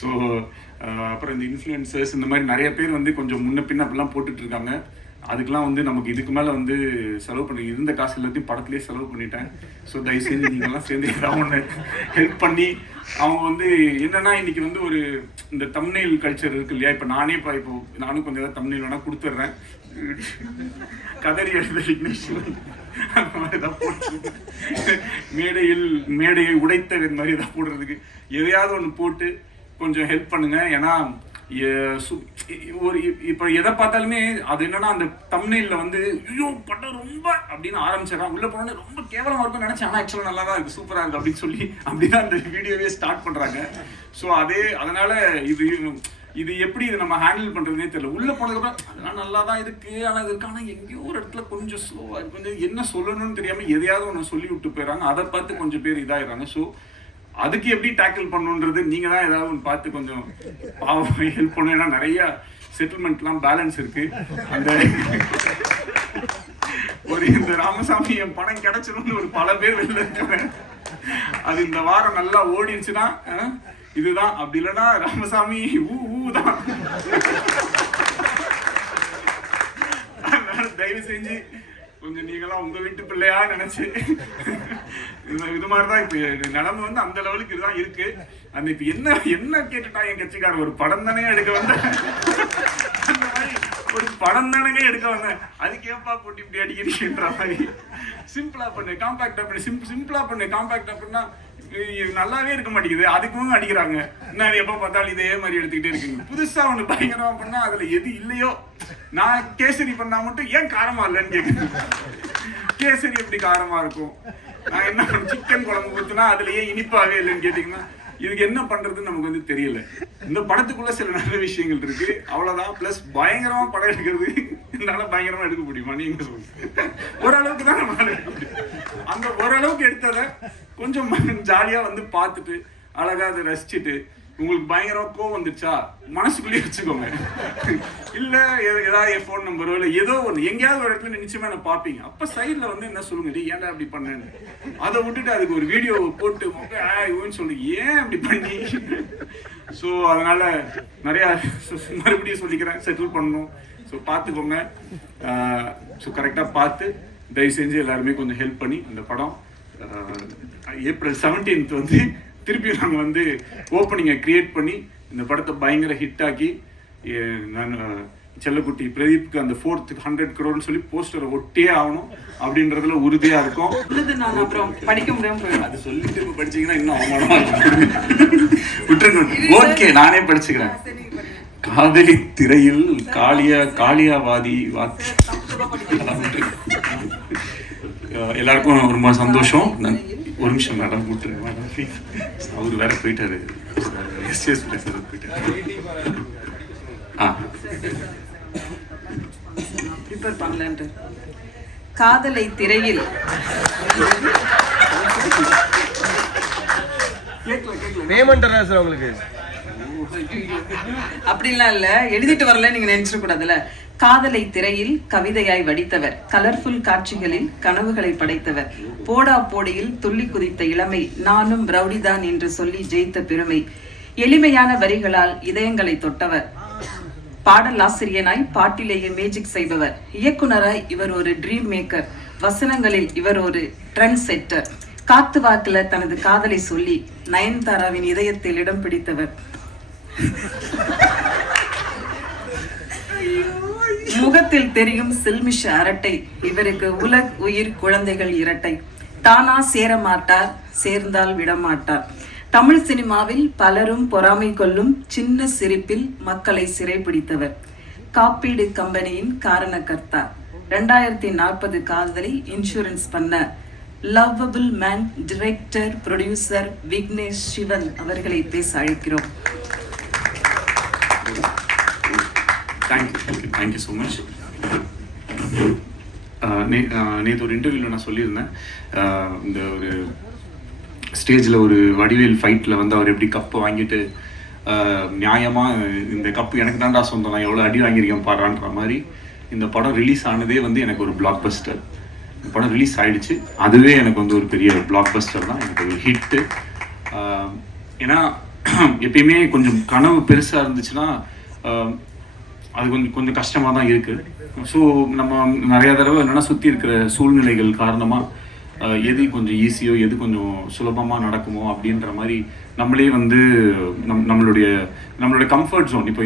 So அப்புறம் இந்த influencers இந்த மாதிரி நிறைய பேர் வந்து கொஞ்சம் முன்ன பின்ன அப்படிலாம் போட்டுட்ருக்காங்க. அதுக்கெலாம் வந்து நமக்கு இதுக்கு மேலே வந்து செலவு பண்ணி இருந்த காசு எல்லாத்தையும் படத்துலேயே செலவு பண்ணிட்டேன். ஸோ தயவுசெய்து நீங்கள்லாம் சேர்ந்து ஏதாவது ஒன்று ஹெல்ப் பண்ணி அவங்க வந்து என்னென்னா இன்றைக்கி வந்து ஒரு இந்த தம்ப்நெயில் கல்ச்சர் இருக்குது இல்லையா. இப்போ நானும் கொஞ்சம் ஏதாவது தம்ப்நெயில் வேணால் கொடுத்துட்றேன். கதறி எழுத விக்னேஸ்வரன் அந்த மாதிரி ஏதாவது போட்டு மேடையை உடைத்த மாதிரி ஏதாவது போடுறதுக்கு எதையாவது ஒன்று போட்டு கொஞ்சம் ஹெல்ப் பண்ணுங்கள். ஏன்னா ஒரு இப்போ எதை பார்த்தாலுமே அது என்னன்னா அந்த தம்ப்நெயில்ல வந்து ஐயோ படம் ரொம்ப அப்படின்னு ஆரம்பிச்சிடறான், உள்ள போனோடனே ரொம்ப கேவலமாக இருக்கும்னு நினச்சேன், ஆனால் ஆக்சுவலாக நல்லா தான் இருக்குது, சூப்பராக இருக்குது அப்படின்னு சொல்லி அப்படிதான் அந்த வீடியோவே ஸ்டார்ட் பண்ணுறாங்க. ஸோ அதனால இது எப்படி இதை நம்ம ஹேண்டில் பண்ணுறதுனே தெரியல. உள்ளே போனதுக்கப்புறம் அதெல்லாம் நல்லா தான் இருக்குது, ஆனால் இது இருக்கு, ஆனால் எங்கேயோ ஒரு இடத்துல கொஞ்சம் ஸ்லோவாக இருக்குது, கொஞ்சம் என்ன சொல்லணும்னு தெரியாமல் எதையாவது ஒன்று சொல்லி விட்டு போயிடறாங்க. அதை பார்த்து கொஞ்சம் பேர் இதாகிடுறாங்க. ஸோ அதுக்கு எப்படி டேக்கிள் பண்ணணுன்றது நீங்கள் தான் ஏதாவது ஒன்று பார்த்து கொஞ்சம் பாவம் ஹெல்ப் பண்ணணும். ஏன்னா நிறைய செட்டில்மெண்ட்லாம் பேலன்ஸ் இருக்குது. அந்த இந்த ராமசாமி என் பணம் கிடைச்சிடும்னு ஒரு பல பேர் வெளில இருக்கிறேன். அது இந்த வாரம் நல்லா ஓடிடுச்சுன்னா இதுதான், அப்படி இல்லைன்னா ராமசாமி தான். அதனால தயவு செஞ்சு கொஞ்சம் நீங்களாம் உங்க வீட்டு பிள்ளையா நினைச்சு இது மாதிரிதான் இப்ப நிலைமை வந்து அந்த லெவலுக்கு இதுதான் இருக்கு. அந்த இப்ப என்ன கேட்டுட்டா என் கட்சிக்காரர் ஒரு படம் தானே எடுக்க வந்த, அந்த மாதிரி ஒரு படம் தானே எடுக்க வந்தேன், அதுக்கேப்பா போட்டு இப்படி அடிக்கிறீங்கன்ற மாதிரி சிம்பிளா பண்ணு காம்பாக்டா பண்ணு, சிம்பிளா பண்ணு காம்பாக்டா பண்ணா நல்லாவே இருக்க மாட்டேங்குது, அதுக்கும் அடிக்கிறாங்க. என்ன எப்ப பார்த்தாலும் இதே மாதிரி எடுத்துக்கிட்டே இருக்குங்க. புதுசா ஒண்ணு பயங்கரமா பண்ணா அதுல எது இல்லையோ, நான் கேசரி பண்ணா மட்டும் ஏன் காரமா இல்லைன்னு கேட்குறேன். கேசரி எப்படி காரமா இருக்கும், நான் என்ன சிக்கன் குழம்பு ஊத்துனா அதுலயே இனிப்பாவே இல்லைன்னு கேட்டீங்கன்னா இதுக்கு என்ன பண்றதுன்னு நமக்கு வந்து தெரியல. இந்த படத்துக்குள்ள சில நல்ல விஷயங்கள் இருக்கு, அவ்வளவுதான். பிளஸ் பயங்கரமா படம் எடுக்கிறது என்னால பயங்கரமா எடுக்க முடியுமா நீங்க சொல்லுங்க. ஓரளவுக்கு தான் நம்மளால எடுக்க முடியும். அந்த ஓரளவுக்கு எடுத்ததை கொஞ்சம் ஜாலியா வந்து பார்த்துட்டு அழகா அதை ரசிச்சுட்டு, உங்களுக்கு பயங்கரமா கோவம் வந்துச்சா மனசுக்குள்ளேயே வச்சுக்கோங்க. இல்ல ஏதாவது என் ஃபோன் நம்பரோ இல்லை ஏதோ ஒன்று எங்கேயாவது ஒரு இடத்துல நிச்சயமா என்ன பார்ப்பீங்க. அப்ப சைட்ல வந்து என்ன சொல்லுங்க, ஏன்டா அப்படி பண்ணேன்னு. அதை விட்டுட்டு அதுக்கு ஒரு வீடியோ போட்டு இவன்னு சொல்லி ஏன் அப்படி பண்ணி. ஸோ அதனால நிறைய மறுபடியும் சொல்லிக்கிறேன், செட்டில் பண்ணணும். ஸோ பார்த்துக்கோங்க. ஸோ கரெக்டாக பார்த்து தயவு செஞ்சு எல்லாருமே கொஞ்சம் ஹெல்ப் பண்ணி இந்த படம் ஏப்ரல் 17 வந்து திருப்பி நாங்கள் வந்து ஓப்பனிங்கை கிரியேட் பண்ணி இந்த படத்தை பயங்கர ஹிட் ஆக்கி, நான் செல்லக்குட்டி பிரதீப்க்கு அந்த 4th 100 crore சொல்லி போஸ்டரை ஒட்டே ஆகணும் அப்படின்றதுல உறுதியாக இருக்கும். அப்புறம் படிக்க முடியாம அது சொல்லிட்டு இப்போ படிச்சீங்கன்னா இன்னும் அவமானமா இருக்கும். விட்டுருங்க, ஓகே நானே படிச்சுக்கிறேன். காதலி திரையில் காளியாவாதி எல்லாருக்கும் ரொம்ப சந்தோஷம். ஒரு நிமிஷம் மேடம் விட்டுருங்க மேடம், அவர் வேற போயிட்டாரு, எஸ்எஸ் பேசுறது போயிட்டாரு. ப்ரிப்பேர் பண்ணலான்ட்டு காதலை திரையில் உங்களுக்கு அப்படிலாம் இல்ல, எழுதிட்டு வரல நீங்க நினைச்சிட கூடாதுல்ல. காதலை திரையில் கவிதையாய் வடித்தவர், கலர்ஃபுல் காட்சிகளில் கனவுகளை படைத்தவர், போடா போடியில் துள்ளி குதித்த இளமை, நானும் ரவுடிதான் என்று சொல்லி ஜெயித்த பெருமை, எளிமையான வரிகளால் இதயங்களை தொட்டவர், பாடல் ஆசிரியனாய் பாட்டிலேயே மேஜிக் செய்பவர், இயக்குனராய் இவர் ஒரு ட்ரீம் மேக்கர், வசனங்களில் இவர் ஒரு ட்ரெண்ட் செட்டர், காத்து வாக்குல தனது காதலை சொல்லி நயன்தாராவின் இதயத்தில் இடம் பிடித்தவர், முகத்தில் தெரியும் சில்மிஷ அரட்டை, இவருக்கு உயிர் குழந்தைகள் இரட்டை, தானா சேர மாட்டார் சேர்ந்தால் விடமாட்டார், தமிழ் சினிமாவில் பலரும் பொறாமை கொள்ளும் சின்ன சிரிப்பில் மக்களை சிறைபிடித்தவர், காப்பீடு கம்பெனியின் காரணக்கர்த்தா, 2040 காதலை இன்சூரன்ஸ் பண்ண lovable man, director producer Vignesh Sivan அவர்களை பேச அழைக்கிறோம். Thank you so much. நேற்று ஒரு இன்டர்வியூவில் நான் சொல்லியிருந்தேன், இந்த ஒரு ஸ்டேஜில் ஒரு வடிவேல் ஃபைட்டில் வந்து அவர் எப்படி கப்பை வாங்கிட்டு நியாயமாக இந்த கப்பு எனக்கு தான்டா சொந்தம், நான் எவ்வளோ அடி வாங்கியிருக்கேன் பாடுறான்ற மாதிரி இந்த படம் ரிலீஸ் ஆனதே வந்து எனக்கு ஒரு பிளாக் பஸ்டர். இந்த படம் ரிலீஸ் ஆகிடுச்சு, அதுவே எனக்கு வந்து ஒரு பெரிய பிளாக் பஸ்டர் தான், எனக்கு ஒரு ஹிட்டு. ஏன்னா எப்பயுமே கொஞ்சம் கனவு பெருசாக இருந்துச்சுன்னா அது கொஞ்சம் கஷ்டமாக தான் இருக்குது. ஸோ நம்ம நிறையா தடவை என்னென்னா சுற்றி இருக்கிற சூழ்நிலைகள் காரணமாக எது கொஞ்சம் ஈஸியோ எது கொஞ்சம் சுலபமாக நடக்குமோ அப்படின்ற மாதிரி நம்மளே வந்து நம்மளுடைய கம்ஃபர்ட் ஜோன். இப்போ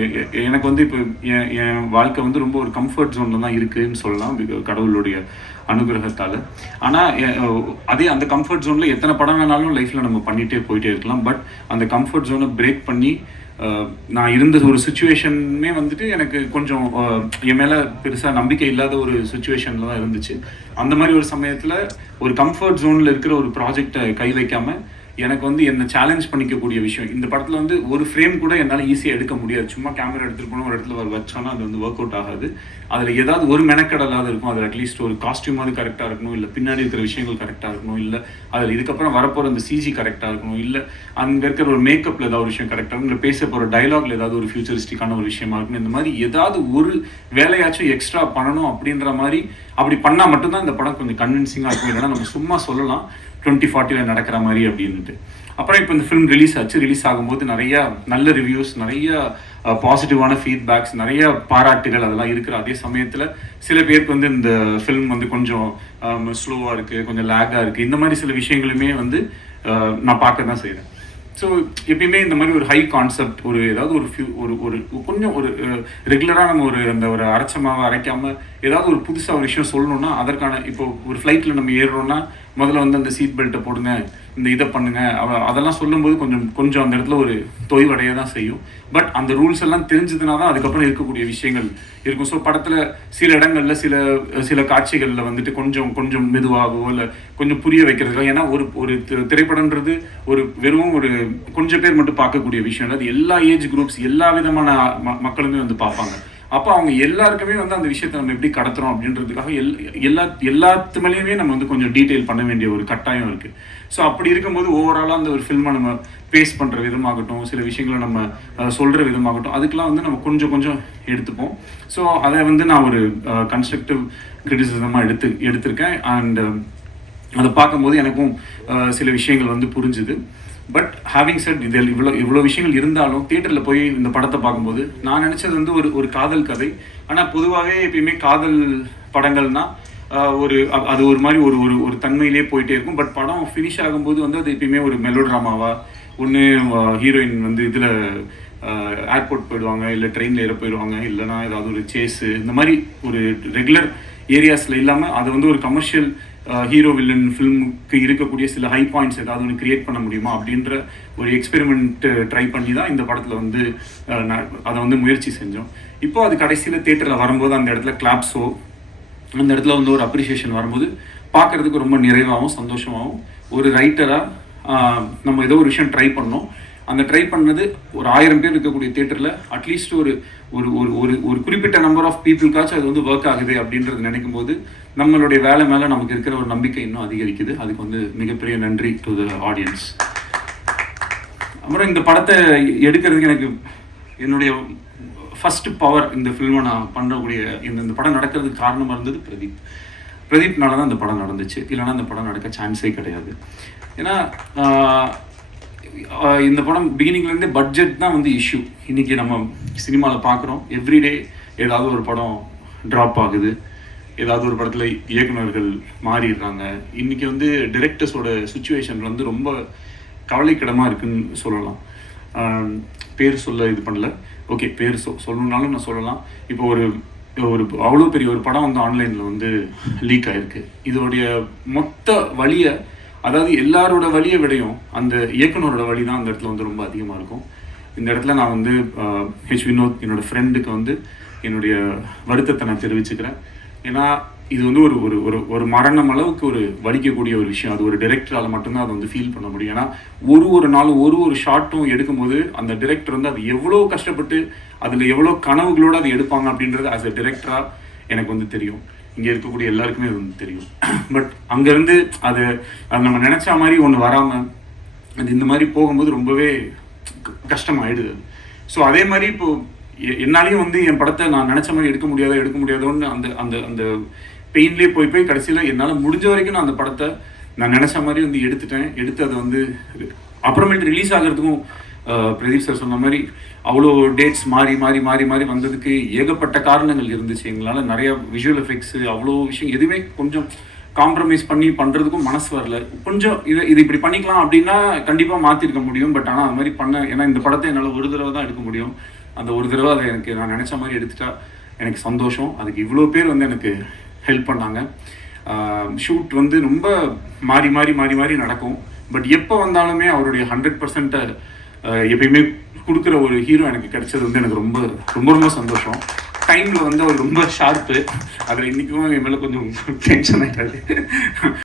எனக்கு வந்து இப்போ என் வாழ்க்கை வந்து ரொம்ப ஒரு கம்ஃபர்ட் ஜோனில் தான் இருக்குதுன்னு சொல்லலாம் கடவுளுடைய அனுகிரகத்தால். ஆனால் அதே அந்த கம்ஃபர்ட் ஜோனில் எத்தனை படம் வேணாலும் லைஃப்பில் நம்ம பண்ணிகிட்டே போயிட்டே இருக்கலாம். பட் அந்த கம்ஃபர்ட் ஜோனை பிரேக் பண்ணி நான் இருந்த ஒரு சுச்சுவேஷனுமே வந்துட்டு எனக்கு கொஞ்சம் என் மேலே பெருசாக நம்பிக்கை இல்லாத ஒரு சுச்சுவேஷனில் தான் இருந்துச்சு. அந்த மாதிரி ஒரு சமயத்தில் ஒரு கம்ஃபர்ட் ஜோனில் இருக்கிற ஒரு ப்ராஜெக்டை கை வைக்காமல் எனக்கு வந்து என்னை சேலஞ்ச் பண்ணிக்கக்கூடிய விஷயம் இந்த படத்தில் வந்து ஒரு ஃப்ரேம் கூட என்னால் ஈஸியாக எடுக்க முடியாது. சும்மா கேமரா எடுத்துகிட்டு போனால் ஒரு இடத்துல வச்சோன்னா அது வந்து ஒர்க் அவுட் ஆகாது. அதில் ஏதாவது ஒரு மெனக்கடலாவது இருக்கும். அதில் அட்லீஸ்ட் ஒரு காஸ்டியூமாவது கரெக்டாக இருக்கணும், இல்லை பின்னாடி இருக்கிற விஷயங்கள் கரெக்டாக இருக்கணும், இல்லை அதில் இதுக்கப்புறம் வரப்போகிற அந்த சிஜி கரெக்டாக இருக்கணும், இல்லை அங்கே இருக்கிற ஒரு மேக்கப்பில் ஏதாவது ஒரு விஷயம் கரெக்டாக இருக்கணும், இல்லை பேச போகிற டைலாக்ல ஏதாவது ஒரு ஃபியூச்சரிஸ்டிக்கான ஒரு விஷயமா இருக்கணும். இந்த மாதிரி ஏதாவது ஒரு வேலையாச்சும் எக்ஸ்ட்ரா பண்ணணும் அப்படின்ற மாதிரி அப்படி பண்ணால் மட்டும்தான் இந்த படம் கொஞ்சம் கன்வின்சிங்காக இருக்கும். இல்லைன்னா நம்ம சும்மா சொல்லலாம் 2040 நடக்கிற மாதிரி அப்படின்ட்டு. அப்புறம் இப்போ இந்த ஃபிலிம் ரிலீஸ் ஆச்சு. ரிலீஸ் ஆகும்போது நிறைய நல்ல ரிவ்யூஸ், நிறைய பாசிட்டிவான ஃபீட்பேக்ஸ், நிறைய பாராட்டுகள் அதெல்லாம் இருக்கிற அதே சமயத்தில் சில பேருக்கு வந்து இந்த ஃபிலிம் வந்து கொஞ்சம் ஸ்லோவாக இருக்குது, கொஞ்சம் லேக்காக இருக்குது, இந்த மாதிரி சில விஷயங்களுமே வந்து நான் பார்க்க தான் செய்கிறேன். ஸோ எப்பயுமே இந்த மாதிரி ஒரு ஹை கான்செப்ட், ஒரு ஏதாவது ஒரு கொஞ்சம் ஒரு ரெகுலராக நம்ம அந்த ஒரு அரைச்சமாவை அரைக்காமல் ஏதாவது ஒரு புதுசாக ஒரு விஷயம் சொல்லணும்னா அதற்கான இப்போ ஒரு ஃப்ளைட்டில் நம்ம ஏறுறோம்னா முதல்ல வந்து அந்த சீட் பெல்ட்டை போடுங்க, இந்த இதை பண்ணுங்க, அதெல்லாம் சொல்லும்போது கொஞ்சம் அந்த இடத்துல ஒரு தொய்வடைய தான் செய்யும். பட் அந்த ரூல்ஸ் எல்லாம் தெரிஞ்சதுனா தான் அதுக்கப்புறம் இருக்கக்கூடிய விஷயங்கள் இருக்கும். ஸோ படத்தில் சில இடங்களில் சில காட்சிகளில் வந்துட்டு கொஞ்சம் மெதுவாகவோ இல்லை கொஞ்சம் புரிய வைக்கிறதுக்காக, ஏன்னா ஒரு திரைப்படம்ன்றது வெறும் ஒரு கொஞ்சம் பேர் மட்டும் பார்க்கக்கூடிய விஷயம் இல்லை. அது எல்லா ஏஜ் குரூப்ஸ், எல்லா விதமான மக்களுமே வந்து பார்ப்பாங்க. அப்போ அவங்க எல்லாருக்குமே வந்து அந்த விஷயத்தை நம்ம எப்படி கடத்துறோம் அப்படின்றதுக்காக எல்லாத்து மேலேயுமே நம்ம வந்து கொஞ்சம் டீட்டெயில் பண்ண வேண்டிய ஒரு கட்டாயம் இருக்குது. ஸோ அப்படி இருக்கும்போது ஓவராலாக அந்த ஒரு ஃபில்மை நம்ம பேஸ் பண்ணுற விதமாகட்டும், சில விஷயங்களை நம்ம சொல்கிற விதமாகட்டும், அதுக்கெலாம் வந்து நம்ம கொஞ்சம் எடுத்துப்போம். ஸோ அதை வந்து நான் ஒரு கன்ஸ்ட்ரக்டிவ் கிரிட்டிசிசமாக எடுத்திருக்கேன். அண்ட் அதை பார்க்கும்போது எனக்கும் சில விஷயங்கள் வந்து புரிஞ்சுது. பட் ஹேவிங் செட் இதில் இவ்வளோ விஷயங்கள் இருந்தாலும் தியேட்டரில் போய் இந்த படத்தை பார்க்கும்போது நான் நினச்சது வந்து ஒரு காதல் கதை. ஆனால் பொதுவாகவே எப்பயுமே காதல் படங்கள்னால் அது ஒரு மாதிரி ஒரு தன்மையிலே போயிட்டே இருக்கும். பட் படம் ஃபினிஷ் ஆகும்போது வந்து அது எப்பயுமே ஒரு மெலோ ட்ராமாவா, ஒன்று ஹீரோயின் வந்து இதில் ஏர்போர்ட் போயிடுவாங்க, இல்லை ட்ரெயினில் ஏற போயிடுவாங்க, இல்லைனா ஏதாவது ஒரு சேஸு, இந்த மாதிரி ஒரு ரெகுலர் ஏரியாஸில் இல்லாமல் அதை வந்து ஒரு கமர்ஷியல் ஹீரோ வில்லன் ஃபிலிமுக்கு இருக்கக்கூடிய சில ஹை பாயிண்ட்ஸ் ஏதாவது ஒன்று கிரியேட் பண்ண முடியுமா அப்படின்ற ஒரு எக்ஸ்பெரிமெண்ட் ட்ரை பண்ணி தான் இந்த படத்தில் வந்து அதை வந்து முயற்சி செஞ்சோம். இப்போது அது கடைசியில் தியேட்டரில் வரும்போது அந்த இடத்துல கிளாப்ஸோ, அந்த இடத்துல வந்து ஒரு அப்ரிஷியேஷன் வரும்போது பார்க்குறதுக்கு ரொம்ப நிறைவாகவும் சந்தோஷமாகவும், ஒரு ரைட்டராக நம்ம ஏதோ ஒரு விஷயம் ட்ரை பண்ணோம். அந்த ட்ரை பண்ணது ஒரு 1000 பேர் இருக்கக்கூடிய தியேட்டரில் அட்லீஸ்ட் ஒரு குறிப்பிட்ட நம்பர் ஆஃப் பீப்புளுக்காச்சும் அது வந்து ஒர்க் ஆகுது அப்படின்றது நினைக்கும் போது நம்மளுடைய வேலை மேலே நமக்கு இருக்கிற ஒரு நம்பிக்கை இன்னும் அதிகரிக்குது. அதுக்கு வந்து மிகப்பெரிய நன்றி டு த ஆடியன்ஸ். அப்புறம் இந்த படத்தை எடுக்கிறதுக்கு எனக்கு என்னுடைய ஃபஸ்ட்டு பவர், இந்த ஃபில்மை நான் பண்ணக்கூடிய இந்த படம் நடக்கிறதுக்கு காரணமாக இருந்தது பிரதீப்னால தான் இந்த படம் நடந்துச்சு. இல்லைனா இந்த படம் நடக்க சான்ஸே கிடையாது. ஏன்னா இந்த படம் பிகினிங்லேருந்தே பட்ஜெட் தான் வந்து இஷ்யூ. இன்றைக்கி நம்ம சினிமாவில் பார்க்குறோம், எவ்ரிடே ஏதாவது ஒரு படம் ட்ராப் ஆகுது, ஏதாவது ஒரு படத்தில் இயக்குநர்கள் மாறிடுறாங்க. இன்றைக்கி வந்து டிரெக்டர்ஸோட சுச்சுவேஷன் வந்து ரொம்ப கவலைக்கிடமாக இருக்குதுன்னு சொல்லலாம். பேர் சொல்ல இது பண்ணல, ஓகே பேர் சொல்லணுன்னாலும் நான் சொல்லலாம். இப்போ ஒரு அவ்வளோ பெரிய ஒரு படம் வந்து ஆன்லைனில் வந்து லீக் ஆகிருக்கு. இதோடைய மொத்த வழியை, அதாவது எல்லாரோட வழியை விடையும் அந்த இயக்குனரோட வழி தான் அந்த இடத்துல வந்து ரொம்ப அதிகமாக இருக்கும். இந்த இடத்துல நான் வந்து ஹெச் வினோத் என்னோடய ஃப்ரெண்டுக்கு வந்து என்னுடைய வருத்தத்தை நான் தெரிவிச்சுக்கிறேன். ஏன்னா இது வந்து ஒரு மரணம் அளவுக்கு ஒரு வலிக்கக்கூடிய ஒரு விஷயம். அது ஒரு டைரக்டரால் மட்டும்தான் அதை வந்து ஃபீல் பண்ண முடியும். ஏன்னா ஒரு நாளும் ஒரு ஷார்ட்டும் எடுக்கும்போது அந்த டைரக்டர் வந்து அது எவ்வளோ கஷ்டப்பட்டு அதில் எவ்வளோ கனவுகளோடு அதை எடுப்பாங்க அப்படின்றது ஆஸ் அ டைரக்டராக எனக்கு வந்து தெரியும். இங்கே இருக்கக்கூடிய எல்லாருக்குமே அது வந்து தெரியும். பட் அங்கேருந்து அது நம்ம நினச்ச மாதிரி ஒன்று வராமல் அது இந்த மாதிரி போகும்போது ரொம்பவே கஷ்டமாயிடுது. ஸோ அதே மாதிரி இப்போது என்னாலையும் வந்து என் படத்தை நான் நினச்ச மாதிரி எடுக்க முடியாதோன்னு அந்த அந்த பெயின்லேயே போய் கடைசியில் என்னால் முடிஞ்ச வரைக்கும் நான் அந்த படத்தை நான் நினச்ச மாதிரி வந்து எடுத்து அதை வந்து அப்புறமேட்டு ரிலீஸ் ஆகிறதுக்கும் பிரதீப் சார் சொன்ன மாதிரி அவ்வளோ டேட்ஸ் மாறி மாறி மாறி மாறி வந்ததுக்கு ஏகப்பட்ட காரணங்கள் இருந்துச்சு. எங்களால் நிறைய விஷுவல் எஃபெக்ட்ஸு அவ்வளோ விஷயம் எதுவுமே கொஞ்சம் காம்ப்ரமைஸ் பண்ணி பண்ணுறதுக்கும் மனசு வரல. கொஞ்சம் இது இப்படி பண்ணிக்கலாம் அப்படின்னா கண்டிப்பாக மாற்றிருக்க முடியும். பட் ஆனால் அது மாதிரி ஏன்னா இந்த படத்தை என்னால் ஒரு தடவை தான் எடுக்க முடியும். அந்த ஒரு தடவை அதை எனக்கு நான் நினச்ச மாதிரி எடுத்துட்டா எனக்கு சந்தோஷம். அதுக்கு இவ்வளோ பேர் வந்து எனக்கு ஹெல்ப் பண்ணாங்க. ஷூட் வந்து ரொம்ப மாறி மாறி மாறி மாறி நடக்கும். பட் எப்போ வந்தாலுமே அவருடைய 100% எப்பயுமே கொடுக்குற ஒரு ஹீரோ எனக்கு கிடைச்சது வந்து எனக்கு ரொம்ப ரொம்ப ரொம்ப சந்தோஷம். டைமில் வந்து அவர் ரொம்ப ஷார்ப்பு. அதில் இன்றைக்கும் என் மேலே கொஞ்சம் டென்ஷன் ஆகிட்டாரு.